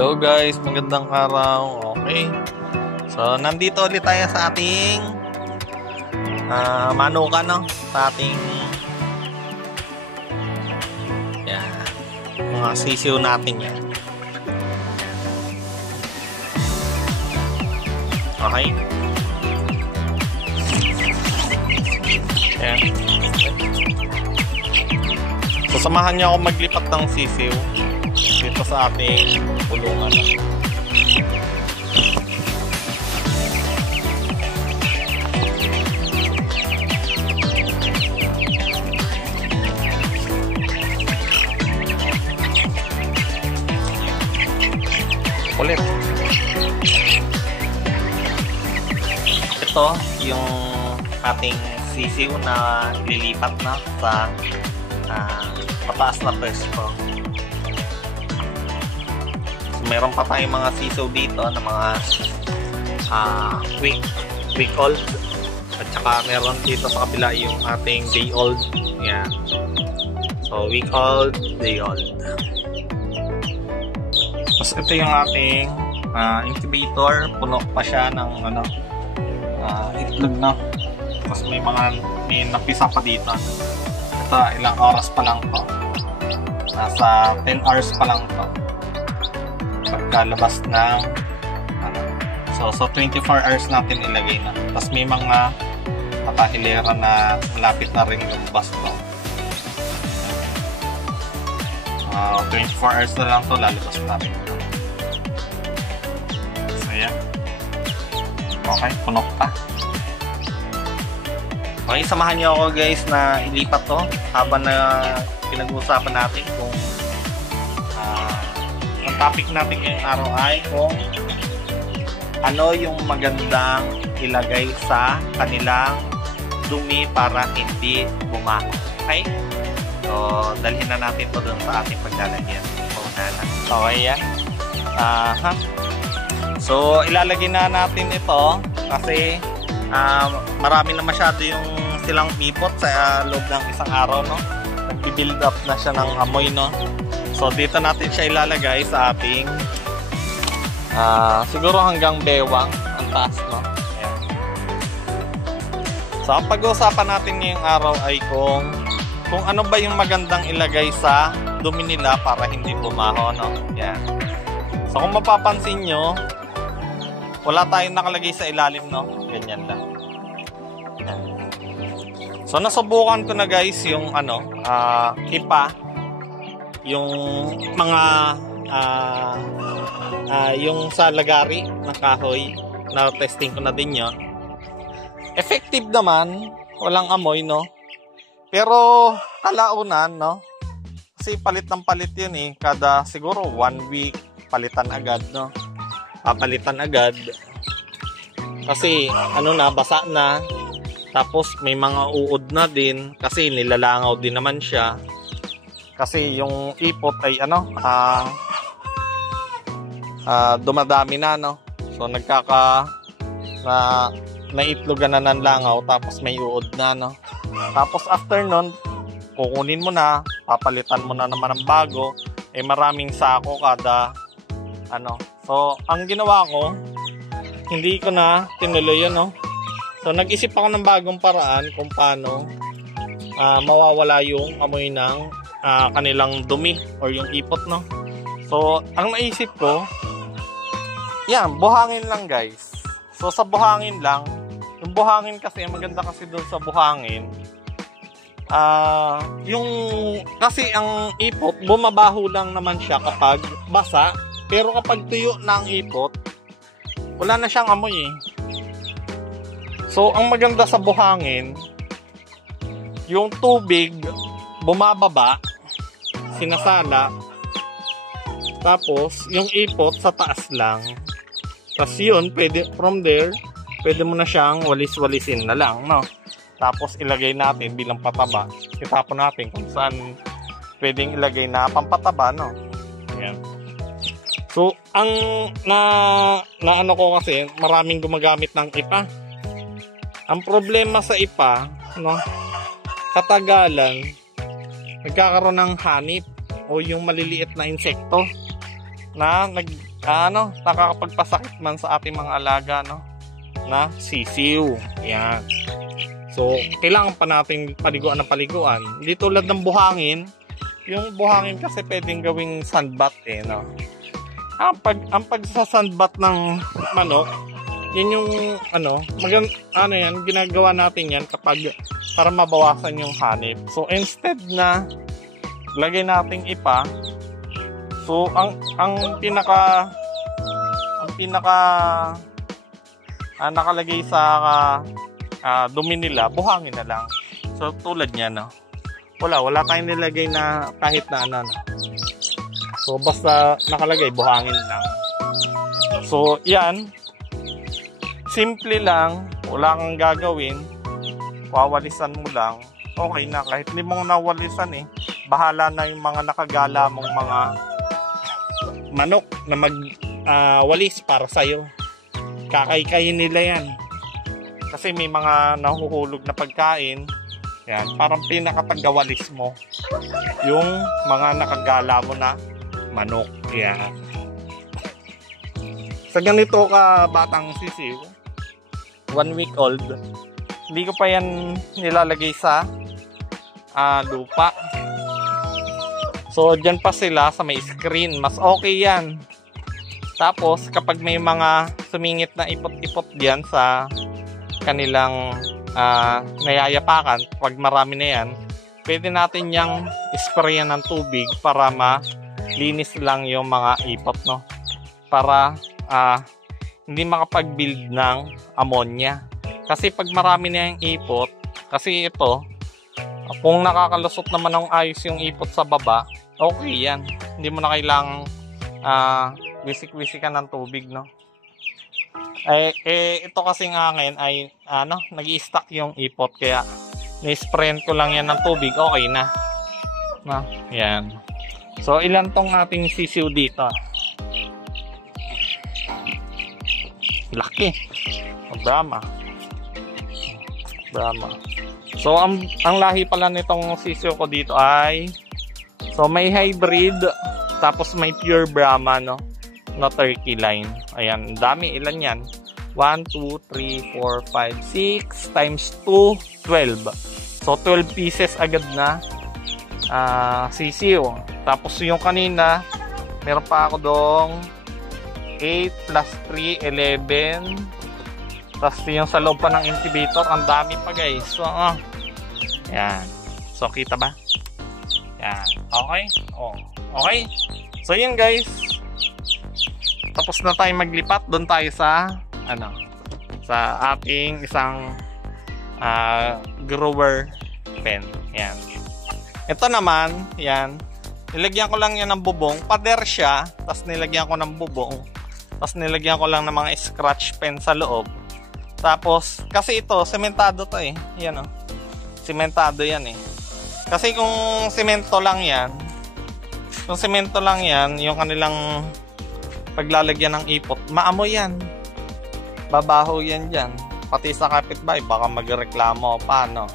Hello guys, magandang araw. Okay. So, nandito ulit tayo sa ating manukan, no? Sa ating mga sisiw natin yan. Okay. Ayan. So, samahan niyo ako maglipat ng sisiw dito sa ating kulungan. Ulit. Ito yung ating sisiw na lilipat na sa mataas na pwesto. Meron pa tayong mga sisiw dito na mga week old, at saka meron dito sa kabila yung ating day old. Yan. So week old, day old. Tapos ito yung ating incubator. Puno pa siya ng itlog na. Tapos may napisa pa dito. Ito ilang oras pa lang to. Nasa 10 hours pa lang to pagkalabas ng so 24 hours natin ilagay na. Tapos may mga matahilera na malapit na rin lumabas to. 24 hours na lang to, lalabas na rin. So yan. Okay, puno pa. Okay, samahan niyo ako guys na ilipat to habang na pinag-uusapan natin kung ang topic natin ngayong araw ay kung ano yung magandang ilagay sa kanilang dumi para hindi bumaho. Okay? So, dalhin na natin to dun sa ating paglalagyan. Okay, yan. So, ilalagay na natin ito kasi marami na masyado yung silang pipot sa loob ng isang araw, no? Nag-build up na siya ng amoy, no? So, dito natin siya ilalagay sa ating siguro hanggang bewang ang taas, no? Ayan. So, ang pag-uusapan natin ngayong araw ay kung ano ba yung magandang ilagay sa dumi nila para hindi bumaho, no? Ayan. So, kung mapapansin nyo, wala tayong nakalagay sa ilalim, no? Ganyan lang. Ayan. So, nasubukan ko na guys yung ipa, yung mga yung sa lagari ng kahoy, na testing ko na din yon. Effective naman, walang amoy, no? Pero kalaunan, no? Kasi palit ng palit yun eh. Kada siguro 1 week palitan agad, no? Papalitan agad. Kasi basa na. Tapos may mga uod na din kasi nilalangaw din naman siya. Kasi yung ipot ay dumadami na, no? So naitlogan na ng langaw tapos may uod na, no? Tapos after nun, kukunin mo na, papalitan mo na naman ng bago. Maraming sako kada So ang ginawa ko, hindi ko na tinuloy yun, no? So nag-isip ako ng bagong paraan kung paano mawawala yung amoy ng kanilang dumi or yung ipot, no? So ang naisip ko, yan, buhangin lang guys. So sa buhangin lang, yung buhangin kasi, maganda kasi doon sa buhangin, kasi ang ipot, bumabaho lang naman siya kapag basa, pero kapag tuyo na ang ipot, wala na siyang amoy eh. So ang maganda sa buhangin, yung tubig bumababa, sinasala, tapos yung ipot sa taas lang. Tapos yun, from there, pwede mo na siyang walis-walisin na lang, no? Tapos ilagay natin bilang pataba. Itapon natin kung saan pwedeng ilagay na pampataba, no? Ayan. So, ang ko kasi, maraming gumagamit ng ipa. Ang problema sa ipa, no? Katagalan, nagkakaroon ng hanip o yung maliliit na insekto. na nakakapagpasakit man sa ating mga alaga, no, na sisiw. Yan. So, kailangan pa nating paliguan ng paliguan. Hindi tulad ng buhangin. Yung buhangin kasi pwedeng gawing sandbat no. Ang pagsasandbat ng manok, yan yung yan, ginagawa natin yan kapag para mabawasan yung hanip. So, instead na lagay nating ipa, so ang pinaka nakalagay sa dumi nila, buhangin na lang. So tulad niya, no, wala tayong nilagay na kahit na ano. So basta nakalagay buhangin lang. So yan, simple lang, wala kang gagawin, wawalisan mo lang, okay na. Kahit hindi mo nawalisan bahala na yung mga nakagala mong mga manok na walis para sa'yo. Kakay-kayin nila yan. Kasi may mga nahuhulog na pagkain. Yan, parang pinakapagawalis mo yung mga nakagala mo na manok. Yan. Sa ganito ka batang sisiw, 1 week old, hindi ko pa yan nilalagay sa lupa. So, dyan pa sila sa may screen. Mas okay yan. Tapos, kapag may mga sumingit na ipot-ipot dyan sa kanilang nayayapakan, pag marami na yan, pwede natin yang sprayan ng tubig para malinis lang yung mga ipot, no? Para hindi makapag-build ng ammonia. Kasi pag marami na yung ipot, kasi ito, kung nakakalusot naman ng ayos yung ipot sa baba, okay yan. Hindi mo na kailangang wisik-wisikan ng tubig, no? Ito kasing akin ay nag-i-stack yung ipot, kaya ni-sprayan ko lang yan ng tubig, okay na. No? Yan. So, ilan tong ating sisiw dito? Laki. Brahma. So, ang lahi pala nitong sisiw ko dito ay, so may hybrid, tapos may pure Brahma, no? Na turkey line. Ayan, dami. Ilan yan? 1, 2, 3, 4, 5, 6 times 2, 12. So, 12 pieces agad na sisiw. Tapos yung kanina, meron pa ako dong 8 plus 3, 11. Tapos yung sa loob pa ng incubator, ang dami pa, guys. So, yan. So, kita ba? Yan. Okay? Oh. Okay? So, yun, guys. Tapos na tayo maglipat. Doon tayo sa sa ating isang grower pen. Yan. Ito naman, yan. Nilagyan ko lang yan ng bubong. Pader siya. Tapos nilagyan ko ng bubong. Tapos nilagyan ko lang ng mga scratch pen sa loob. Tapos, kasi ito, sementado to Yan sementado yan Kasi kung semento lang yan, yung kanilang paglalagyan ng ipot, maamoy yan. Babaho yan dyan. Pati sa kapitbahay, baka magreklamo pa, no?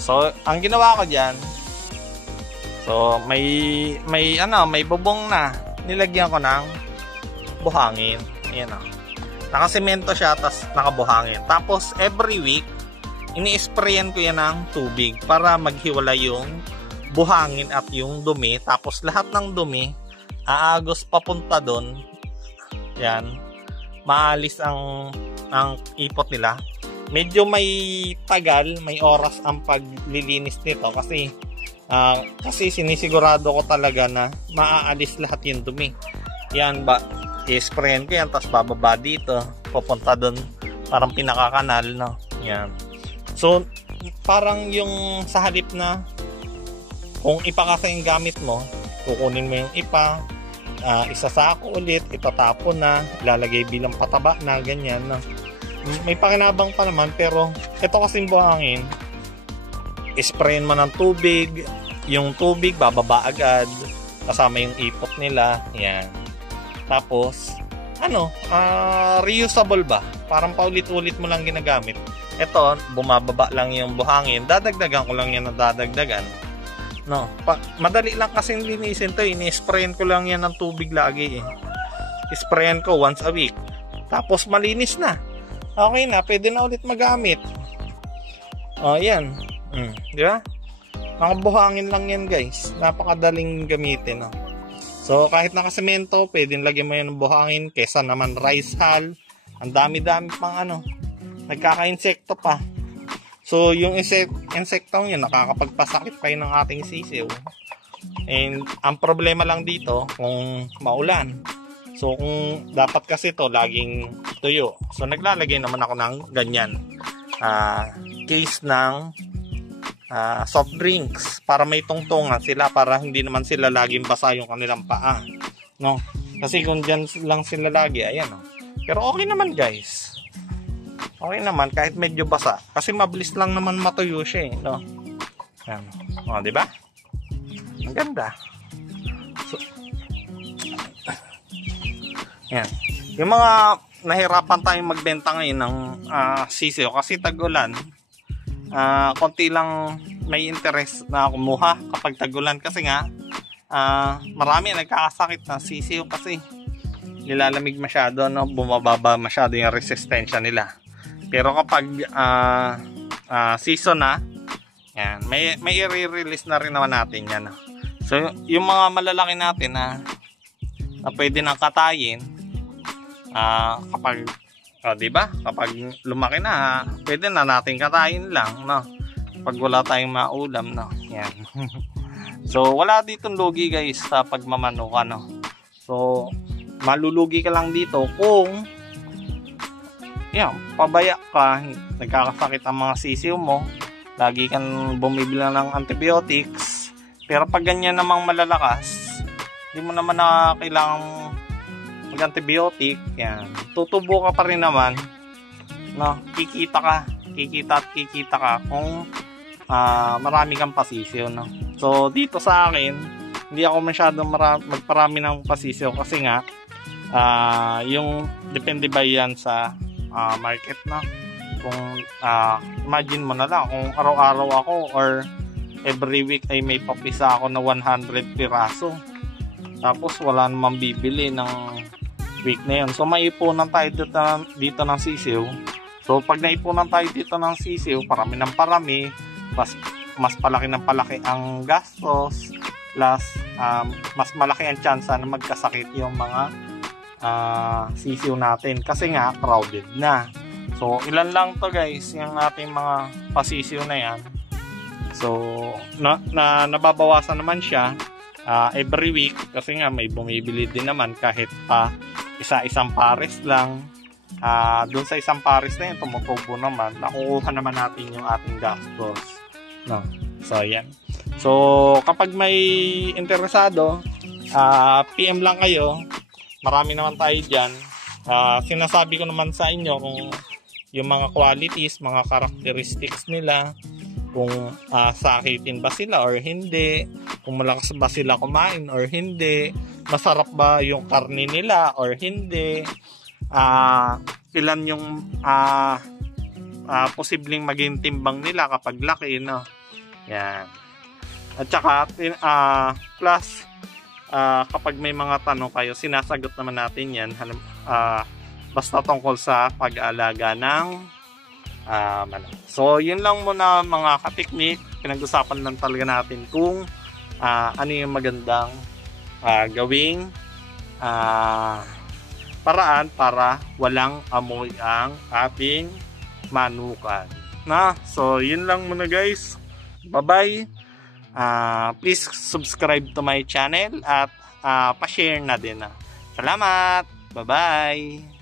So, ang ginawa ko dyan, so, may bubong na. Nilagyan ko ng buhangin. Ayan Nakasemento siya, tas nakabuhangin. Tapos, every week, ini-sprayan ko yan ng tubig para maghiwala yung buhangin at yung dumi. Tapos, lahat ng dumi, aagos papunta doon. Yan. Maalis ang ipot nila. Medyo may tagal, may oras ang paglilinis nito kasi sinisigurado ko talaga na maaalis lahat yung dumi. Yan ba? I-sprayan ko yan, tapos bababa dito, pupunta doon, parang pinakakanal, no? Yan. So, parang yung sa halip na kung ipa kasi yung gamit mo, kukunin mo yung ipa, isasako ulit, itatapon na, ilalagay bilang pataba na, ganyan, no? May pakinabang pa naman, pero ito kasing buhangin, isprayin mo ng tubig, yung tubig bababa agad, kasama yung ipot nila, yan. Tapos, reusable ba? Parang paulit-ulit mo lang ginagamit. Ito, bumababa lang yung buhangin, dadagdagan ko lang yan na dadagdagan. No, madali lang kasing linisin to. Ini-sprayan ko lang yan ng tubig lagi eh. Sprayan ko once a week. Tapos malinis na. Okay na, pwede na ulit magamit. O, yan. Di ba? Mga buhangin lang yan guys. Napakadaling gamitin. No? So, kahit nakasemento, pwede lagyan mo yan ng buhangin. Kesa naman rice hull. Ang dami-dami pang nagkaka-insekto pa. So, yung insektong yun, nakakapagpasakit pa yun ng ating sisiw. And, ang problema lang dito, kung maulan. So, kung dapat kasi to laging tuyo. So, naglalagay naman ako ng ganyan. Case ng soft drinks. Para may tungtungan sila, para hindi naman sila laging basa yung kanilang paa. No? Kasi kung dyan lang sila lagi, ayan. No? Pero okay naman guys. Okay naman kahit medyo basa kasi mabilis lang naman matuyo siya no. Yan. O, di ba? Ang ganda. So, yan. Yung mga nahirapan tayong magbenta ngayon ng sisiyo kasi tag-ulan. Konti lang may interest na kumuha kapag tag-ulan kasi nga marami nagkakasakit ng sisiyo kasi nilalamig masyado no, bumababa masyado yung resistensya nila. Pero kapag season na, yan, may i-release na rin naman natin yan. So, yung mga malalaki natin na pwede nang katayin, kapag, di ba? Kapag lumaki na, pwede na natin katayin lang, no? Pag wala tayong maulam, no? Yan. So, wala ditong lugi guys sa pagmamanuka, no? So, malulugi ka lang dito kung pabaya ka, nagkakasakit ang mga sisiw mo, lagi kang bumibili ng antibiotics. Pero pag ganyan namang malalakas, hindi mo naman na kailangang mag-antibiotic, yan. Tutubo ka pa rin naman, no? Kikita ka kung marami kang pasisiw, no? So dito sa akin, hindi ako masyadong magparami ng pasisiw kasi nga yung depende ba yan sa market na. Kung imagine mo na lang kung araw-araw ako or every week ay may papisa ako na 100 piraso tapos wala namang bibili ng week na yun. So maipunan tayo dito ng sisiw. So pag naipunan tayo dito ng sisiw, parami ng parami, mas palaki ng palaki ang gastos, plus mas malaki ang chance na magkasakit yung mga sisiw natin kasi nga crowded na. So ilan lang to guys yung ating mga pasisiw na yan. So nababawasan naman siya every week kasi nga may bumibili din naman kahit isa-isang pares lang. Doon sa isang pares na yun tumutubo naman, nakukuha naman natin yung ating gastos, no? So yan. So kapag may interesado, PM lang kayo. Marami naman tayo dyan. Sinasabi ko naman sa inyo kung yung mga qualities, mga characteristics nila, kung sakitin ba sila or hindi, kung malakas ba sila kumain or hindi, masarap ba yung karne nila or hindi, ilan yung posibleng maging timbang nila kapag laki, no? Yan. At saka, plus, kapag may mga tanong kayo, sinasagot naman natin yan basta tungkol sa pag-aalaga ng manok. So yun lang muna mga kateknik, pinag-usapan lang talaga natin kung ano yung magandang gawing paraan para walang amoy ang ating manukan na. So yun lang muna guys, bye bye. Please subscribe to my channel at pa-share na din. Salamat! Bye-bye!